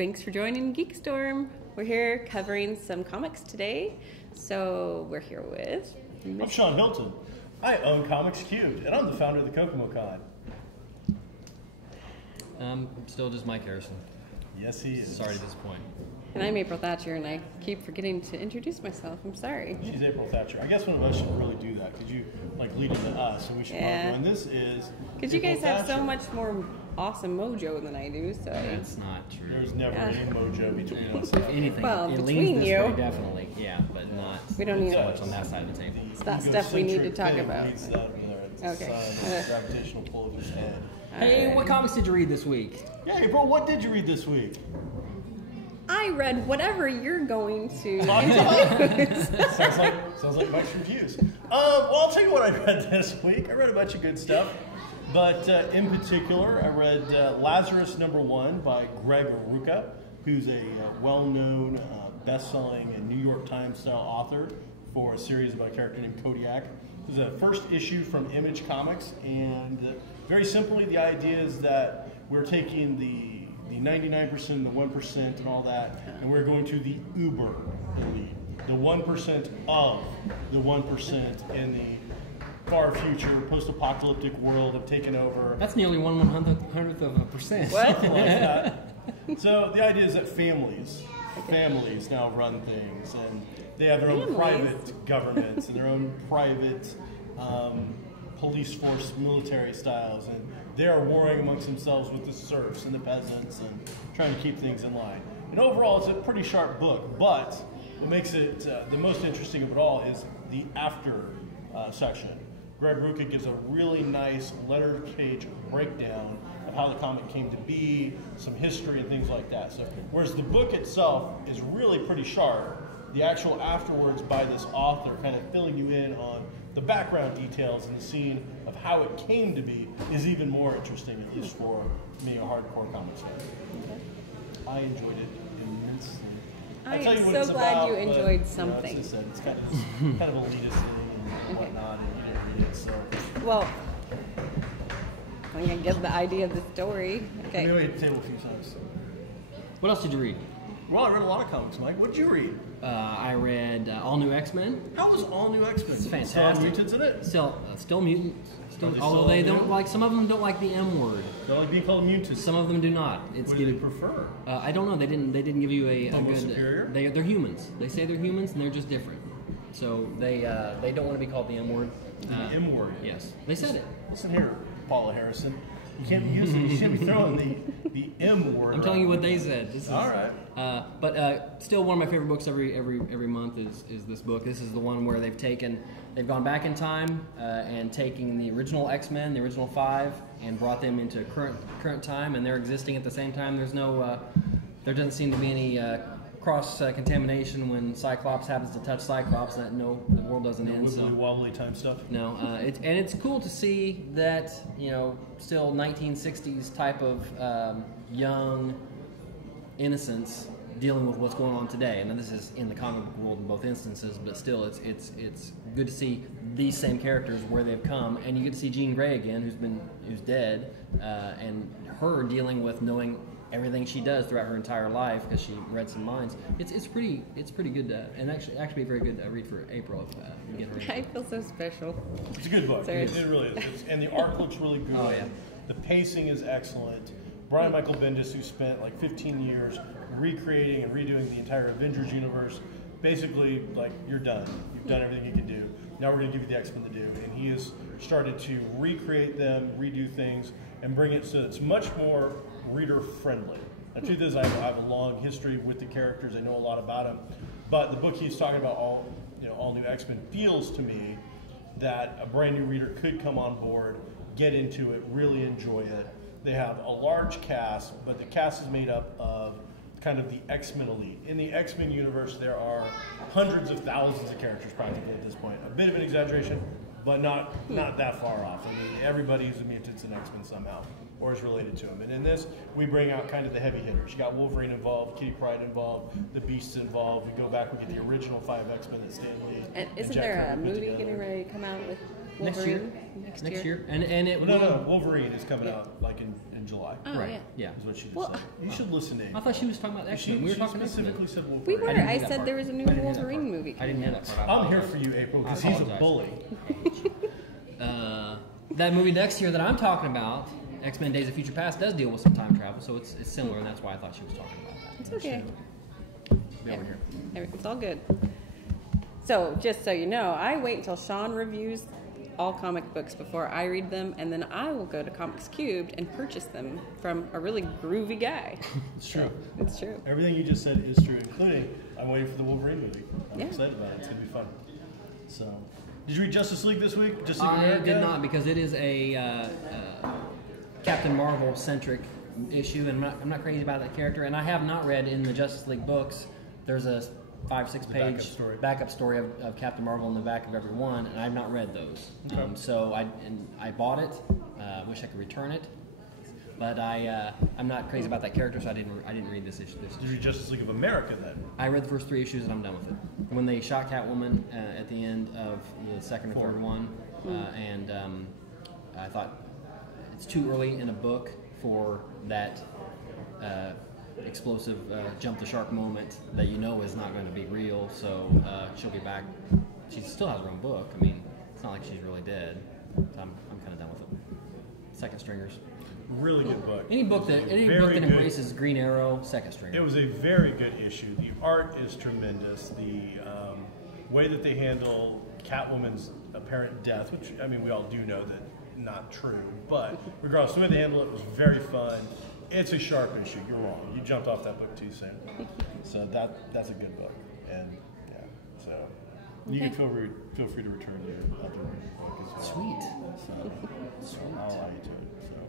Thanks for joining GeekStorm. We're here covering some comics today. So we're here with... I'm Sean Hilton. I own Comics Cubed, and I'm the founder of the Kokomo Con. I'm still just Mike Harrison. Yes, he is. Sorry to disappoint. And I'm April Thatcher, and I keep forgetting to introduce myself. I'm sorry. She's April Thatcher. I guess one of us should really do that. Could you, lead into us? So we should probably. And this is. Because you guys have so much more awesome mojo than I do, so. That's not true. There's never any mojo between us. If anything, well, it between leans you. this way, definitely. Yeah, but not. We don't need so much on that side of the table. It's that stuff we need to talk about. Okay. Gravitational pull of his head. Hey, what comics did you read this week? Yeah, April, what did you read this week? I read whatever you're going to. sounds like Mike's reviews. Well, I'll tell you what I read this week. I read a bunch of good stuff, but in particular, I read Lazarus No. 1 by Greg Rucka, who's a well-known, best-selling and New York Times-style author for a series about a character named Kodiak. This is a first issue from Image Comics, and very simply, the idea is that we're taking the 99% and the 1% and all that, and we're going to the uber elite, the 1% of the 1% in the far future post-apocalyptic world have taken over. That's nearly 1/100th of a percent. What? Something like that. So the idea is that families now run things, and they have their own private governments and their own private police force, military styles, and they are warring amongst themselves with the serfs and the peasants and trying to keep things in line. And overall, it's a pretty sharp book, but what makes it the most interesting of it all is the after section. Greg Rucka gives a really nice letter-page breakdown of how the comic came to be, some history and things like that. So, whereas the book itself is really pretty sharp, the actual afterwards by this author kind of filling you in on the background details and the scene of how it came to be is even more interesting, at least for me, a hardcore comics fan. Okay. I enjoyed it immensely. I'm tell you what so it's glad about, you enjoyed but, something. It's kind of elitist and whatnot, and you didn't read it, so. Well, I'm going to get the idea of the story. Okay. Maybe we hit the table a few times. What else did you read? Well, I read a lot of comics, Mike. What did you read? I read All New XMen. How was All New XMen? It's fantastic. Still mutants in it? Still mutant. Although still they don't mutant? like, some of them don't like the M word. They don't like being called mutants. Some of them do not. What do they prefer? I don't know. They didn't give you a Homo good. superior? They're humans. They say they're humans, and they're just different. So they don't want to be called the M word. The M word. Yes, they said it. Listen here, Paula Harrison. You can't be using. You shouldn't be throwing the M word. I'm telling you what they said. This is, all right. But still, one of my favorite books every month is this book. This is the one where they've gone back in time and taking the original X-Men, the original 5, and brought them into current time, and they're existing at the same time. There's no, there doesn't seem to be any cross contamination when Cyclops happens to touch Cyclops. That the world doesn't end. So wobbly time stuff. No, it's cool to see that still 1960s type of young innocence dealing with what's going on today. And this is in the comic book world in both instances, but still, it's good to see these same characters where they've come, and you get to see Jean Grey again, who's dead, and her dealing with knowing everything she does throughout her entire life because she read some minds. It's pretty good, and actually a very good read for April. If you get her. I feel so special. It's a good book. It really is. And the art looks really good. Oh, yeah. The pacing is excellent. Brian Michael Bendis, who spent like 15 years recreating and redoing the entire Avengers universe, basically, you're done. You've done everything you can do. Now we're going to give you the X-Men to do. And he has started to recreate them, redo things, and bring it so it's much more reader-friendly. The truth is, I have a long history with the characters. I know a lot about them. But the book he's talking about, All New X-Men, feels to me that a brand new reader could come on board, get into it, really enjoy it. They have a large cast, but the cast is made up of kind of the X-Men elite. In the X-Men universe, there are hundreds of thousands of characters practically at this point. A bit of an exaggeration, but not that far off. I mean, everybody who's a mutant's an X-Men somehow, or is related to them. And in this, we bring out kind of the heavy hitters. You got Wolverine involved, Kitty Pryde involved, the Beast's involved. We go back, we get the original 5 X-Men that Stan Lee And isn't there a movie getting ready to come out with Wolverine? Next year. And it No, Wolverine is coming out in July. Oh, Right. Yeah. Is what she just Well, said. You should listen to April. I thought she was talking about X-Men. We were talking specifically X-Men. said Wolverine. We were. I didn't I hear that said part. there was a new I didn't hear that Wolverine part. movie. I didn't hear that part. I'm here for you, April, because he's a apologize. bully. That movie next year that I'm talking about, X-Men Days of Future Past, does deal with some time travel, so it's similar, and that's why I thought she was talking about that. It's okay. Be over here. It's all good. So, just so you know, I wait until Shawn reviews all comic books before I read them, and then I will go to Comics Cubed and purchase them from a really groovy guy. It's true. It's true. Everything you just said is true, including I'm waiting for the Wolverine movie. I'm excited about it. It's going to be fun. So, did you read Justice League this week? Justice League I America? did not, because it is a Captain Marvel-centric issue, and I'm not crazy about that character, and I have not read in the Justice League books. There's a 5-6 page backup story of Captain Marvel in the back of every one, and I've not read those. Okay. So I bought it. Wish I could return it, but I'm not crazy about that character, so I didn't read this issue. Did you read Justice League of America then? I read the first 3 issues and I'm done with it. When they shot Catwoman at the end of the second or third one, and I thought it's too early in a book for that explosive jump the shark moment that you know is not going to be real. So she'll be back. She still has her own book. I mean, it's not like she's really dead. So I'm kind of done with it. Second stringers. Really good book. Any book that embraces Green Arrow, second stringer. It was a very good issue. The art is tremendous. The way that they handle Catwoman's apparent death, which I mean we all do know that not true, but regardless, the way they handle it was very fun. It's a sharp issue. You're wrong. You jumped off that book too soon. So that's a good book, and yeah. So you can feel free to return your other book as well. Sweet. So I'll allow you to it.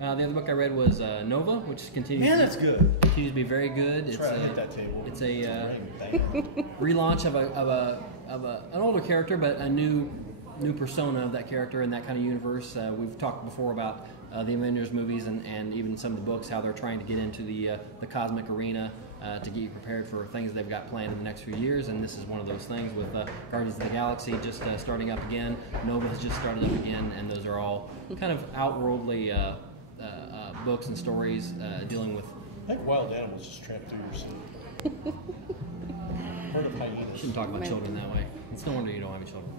So. The other book I read was Nova, which continues. Man, that's good. Continues to be very good. That's right. I hit that table. It's a ring. relaunch of an older character, but a new persona of that character in that kind of universe. We've talked before about the Avengers movies and even some of the books, how they're trying to get into the cosmic arena to get you prepared for things they've got planned in the next few years, and this is one of those things with Guardians of the Galaxy just starting up again. Nova has just started up again, and those are all kind of outworldly books and stories dealing with. I think wild animals just tramp through your seat. Heard of hyenas. Shouldn't talk about children that way. It's no wonder you don't have any children.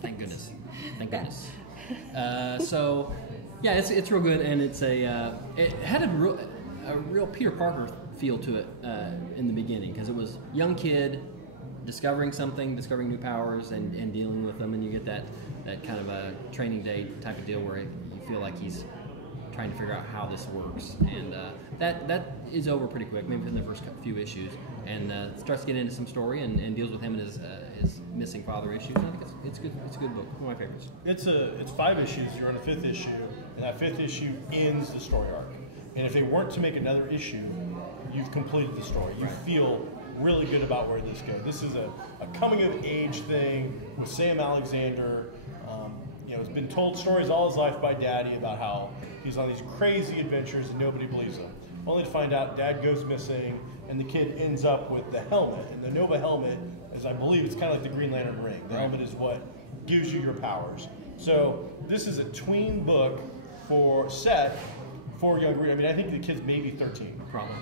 Thank goodness. Thank goodness. So, yeah, it's real good, and it's it had a real Peter Parker feel to it in the beginning, because it was young kid discovering something, discovering new powers, and dealing with them, and you get that kind of a training day type of deal where you feel like he's trying to figure out how this works, and that is over pretty quick, maybe within the first few issues, and starts to get into some story and deals with him and his missing father issues. I think it's good. It's a good book. One of my favorites. It's 5 issues. You're on a 5th issue, and that 5th issue ends the story arc. And if they weren't to make another issue, you've completed the story. You feel really good about where this goes. This is a coming of age thing with Sam Alexander. He's been told stories all his life by Daddy about how he's on these crazy adventures and nobody believes him. Only to find out Dad goes missing and the kid ends up with the helmet. And the Nova helmet is, I believe, it's kind of like the Green Lantern ring. The helmet is what gives you your powers. So this is a tween book for young readers. I mean, I think the kid's maybe 13. Probably.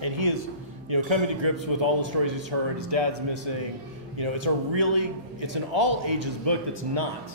And he is, coming to grips with all the stories he's heard. His dad's missing. It's an all ages book that's not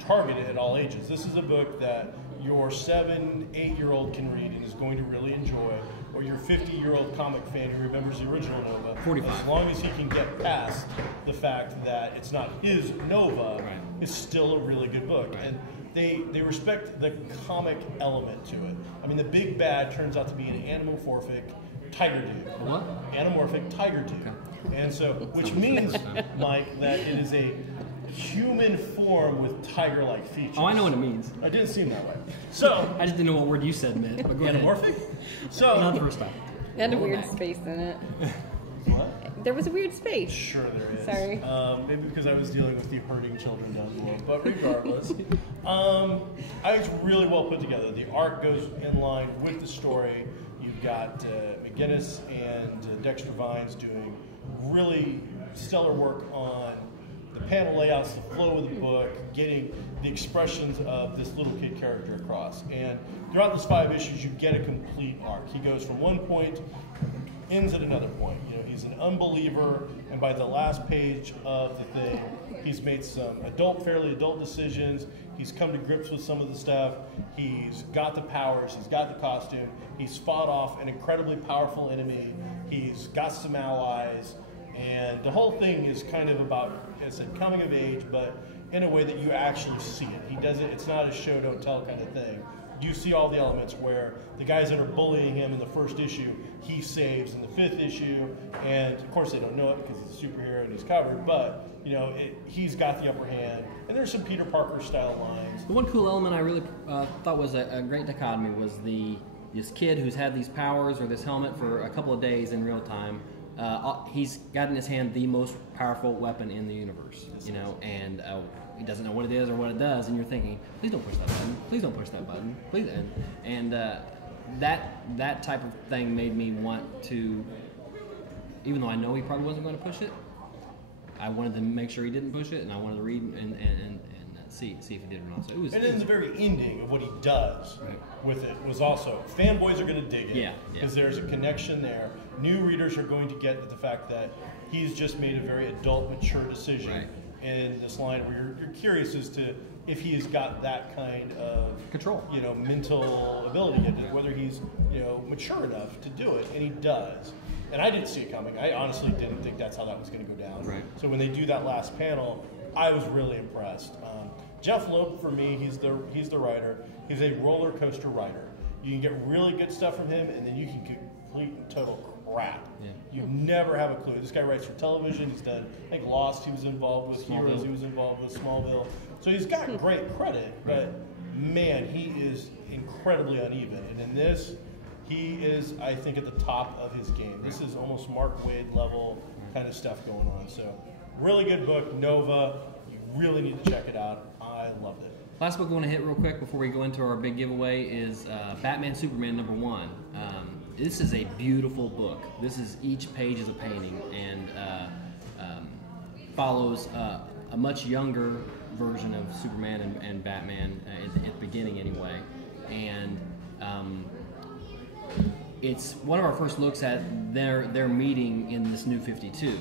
targeted at all ages. This is a book that your 7-8-year-old can read and is going to really enjoy, or your 50-year-old comic fan who remembers the original Nova. 45. As long as he can get past the fact that it's not his Nova, it's still a really good book. And they respect the comic element to it. I mean, the big bad turns out to be an anamorphic tiger dude. What? Anamorphic tiger dude. Okay. And so, which means, Mike, that it is a human form with tiger-like features. Oh, I know what it means. It didn't seem that way. So I just didn't know what word you said meant. But go anamorphic? ahead. So Not the first time. It had a weird space in it. What? There was a weird space. Sure there is. Sorry. Maybe because I was dealing with the hurting children down below. But regardless, it's really well put together. The art goes in line with the story. You've got McGinnis and Dexter Vines doing really stellar work on the panel layouts, the flow of the book, getting the expressions of this little kid character across. And throughout those 5 issues, you get a complete arc. He goes from one point, ends at another point. You know, he's an unbeliever, and by the last page of the thing, he's made some fairly adult decisions. He's come to grips with some of the stuff. He's got the powers. He's got the costume. He's fought off an incredibly powerful enemy. He's got some allies. And the whole thing is kind of about, it's a coming of age, but in a way that you actually see it. He doesn't, it's not a show, don't tell kind of thing. You see all the elements where the guys that are bullying him in the first issue, he saves in the 5th issue. And of course they don't know it because he's a superhero and he's covered, but you know, he's got the upper hand. And there's some Peter Parker style lines. The one cool element I really thought was a great dichotomy was this kid who's had these powers or this helmet for a couple of days in real time. He's got in his hand the most powerful weapon in the universe, you know, and he doesn't know what it is or what it does, and you're thinking, please don't push that button, please don't push that button, please. And that type of thing made me want to, even though I know he probably wasn't going to push it, I wanted to make sure he didn't push it, and I wanted to read and see if he did or not. So it was. And then the very ending of what he does with it was also, fanboys are going to dig it because there's a connection there. New readers are going to get the fact that he's just made a very adult, mature decision in this line where you're curious as to if he has got that kind of control, you know, mental ability, whether he's, you know, mature enough to do it, and he does. And I didn't see it coming. I honestly didn't think that's how that was going to go down. Right. So when they do that last panel, I was really impressed. Jeff Loeb, for me, he's the writer. He's a roller coaster writer. You can get really good stuff from him, and then you can get complete and total crap. Yeah. You never have a clue. This guy writes for television. He's done, I think, Lost. He was involved with Smallville. Heroes. He was involved with Smallville. So he's got great credit, but man, he is incredibly uneven. And in this, he is, I think, at the top of his game. This is almost Mark Waid level kind of stuff going on. So really good book, Nova. You really need to check it out. I loved it. Last book I want to hit real quick before we go into our big giveaway is Batman Superman #1. This is a beautiful book. This is, each page is a painting, and follows a much younger version of Superman and Batman at the beginning anyway. And it's one of our first looks at their meeting in this New 52,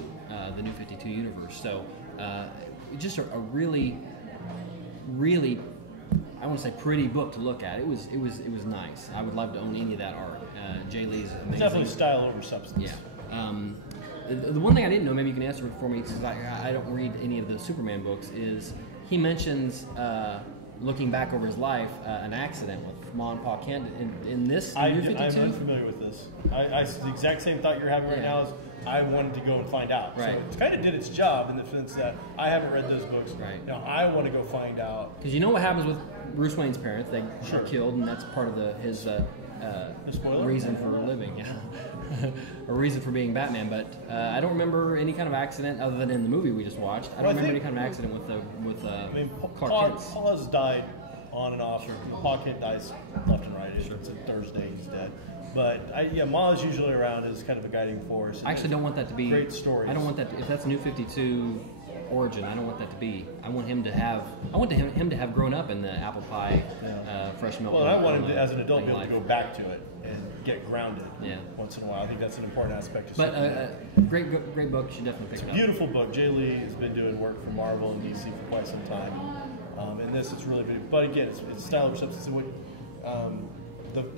the New 52 universe. So just a really, I want to say pretty book to look at. It was nice. I would love to own any of that art. Jay Lee's amazing. It's definitely style over substance. Yeah. The one thing I didn't know, maybe you can answer it for me, because I don't read any of the Superman books, is he mentions, looking back over his life, an accident with Ma and Pa Kent in this New 52. I'm unfamiliar with this. The exact same thought you're having right now is I wanted to go and find out. Right. So it kind of did its job in the sense that I haven't read those books. Right. Now I want to go find out. Because you know what happens with Bruce Wayne's parents. They are killed, and that's part of his reason for living. Yeah. A reason for being Batman, but I don't remember any kind of accident other than in the movie we just watched. I don't remember any kind of accident with Clark Kent. Pa's died on and off. Pa Kent dies left and right. It's a Thursday, he's dead. But Ma is usually around as kind of a guiding force. I actually don't want that to be great stories. I don't want that if that's New 52 origin. I don't want that to be. I want him to have. I want him to have grown up in the apple pie, fresh milk. Well, and I want him to, as an adult, be able to go back to it and get grounded. Once in a while. I think that's an important aspect. Of great book. You should definitely pick it up. Beautiful book. Jay Lee has been doing work for Marvel and DC for quite some time. And this, it's really good. But again, it's style over substance.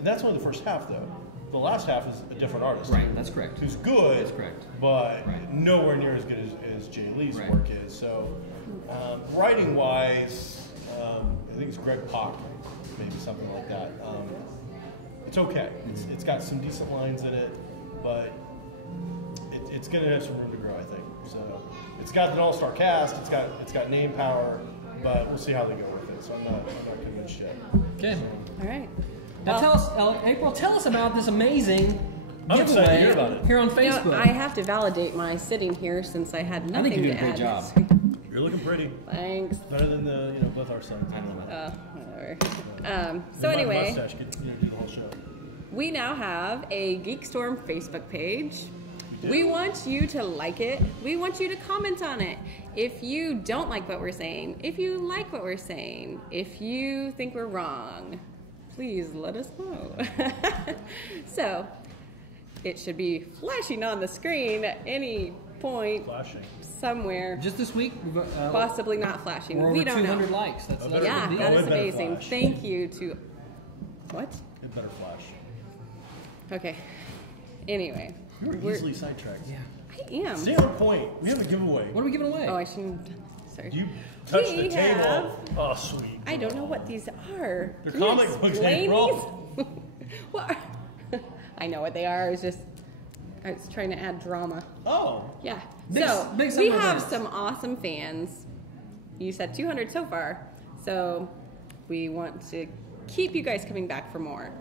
That's only the first half, though. The last half is a different artist. Right, that's correct. Who's good, that's correct. But nowhere near as good as Jay Lee's work is. So, writing-wise, I think it's Greg Pak, maybe something like that. It's okay. It's got some decent lines in it, but it's going to have some room to grow, I think. So, it's got an all-star cast. It's got name power, but we'll see how they go with it. So I'm not convinced yet. Okay. All right. Now tell us, April, tell us about this amazing giveaway here on Facebook. You know, I have to validate my sitting here since I had nothing to add. I think you did a great job. You're looking pretty. Thanks. Better than both our sons. I don't know about whatever. So anyway, mustache could, do the whole show. we now have a GeekStorm Facebook page. We want you to like it. We want you to comment on it. If you don't like what we're saying, if you like what we're saying, if you think we're wrong, please let us know. So, it should be flashing on the screen at any point. Flashing. Somewhere. Just this week, Possibly not flashing. we're over We don't 200 know. likes. That's Yeah, a big that deal. is It better amazing. flash. Thank you to... What? It better flash. Okay. Anyway. You're we're- easily sidetracked. Yeah. I am. Stay on point. We have a giveaway. What are we giving away? Oh, I shouldn't have done that. Sorry. You touched We the table. have- Oh, sweet. I don't know what these are. They're Can you comic books, explain April. these? What are- I know what they are. I was trying to add drama. Oh. Yeah. Big- So big we summer have events. some awesome fans. You said 200 so far. So we want to keep you guys coming back for more.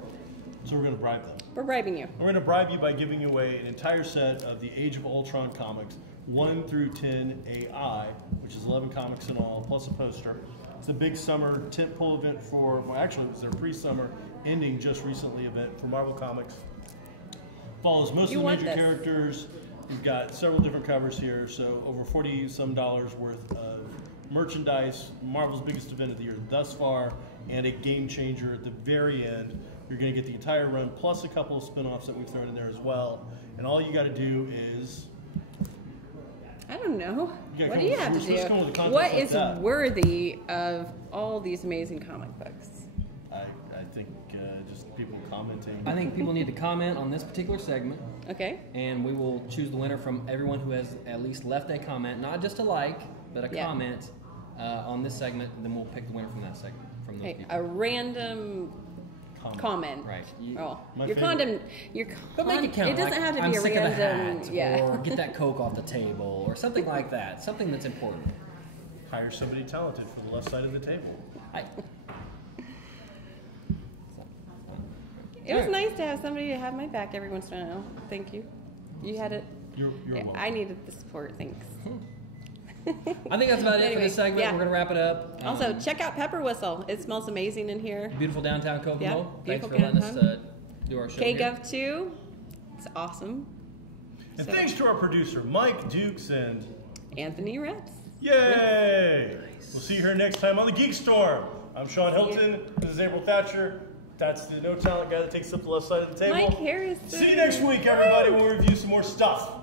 So we're going to bribe them. We're bribing you. We're going to bribe you by giving away an entire set of the Age of Ultron comics, 1 through 10 AI, which is 11 comics in all, plus a poster. It's the big summer tentpole event actually it was their pre-summer ending just recently event for Marvel Comics. Follows most You of the want major this. characters. We've got several different covers here, so over $40-some worth of merchandise, Marvel's biggest event of the year thus far, and a game changer at the very end. You're going to get the entire run, plus a couple of spin-offs that we've thrown in there as well. And all you got to do is... I don't know. You gotta What come do you with- have we're to supposed to come do? with a contest What like is that. worthy of all these amazing comic books? I think just people commenting. I think people need to comment on this particular segment, Okay. and we will choose the winner from everyone who has at least left a comment, not just a like, but a Yeah. comment on this segment, and then we'll pick the winner from that segment, from those Okay. people. A random comment. Right. Oh, My your favorite. condom. But make it count. It doesn't like, have to I'm be a sick of the random. hat, Yeah. or get that Coke off the table, or something like that. Something that's important. Hire somebody talented for the left side of the table. It was nice to have somebody to have my back every once in a while. Thank you. You had it. You're welcome. I needed the support. Thanks. I think that's about it for Anyway, this segment. yeah. We're going to wrap it up. Also, check out Pepper Whistle. It smells amazing in here. Beautiful downtown Kokomo. Yeah, Thanks beautiful for letting us downtown. do our show here. KGov 2. It's awesome. And So- thanks to our producer, Mike Dukes, and Anthony Retz. yay! We'll see you here next time on the GeekStorm. I'm Sean Hilton. This is April Thatcher. That's the no talent guy that takes up the left side of the table. Mike Harris. See you next week, everybody, when we review some more stuff.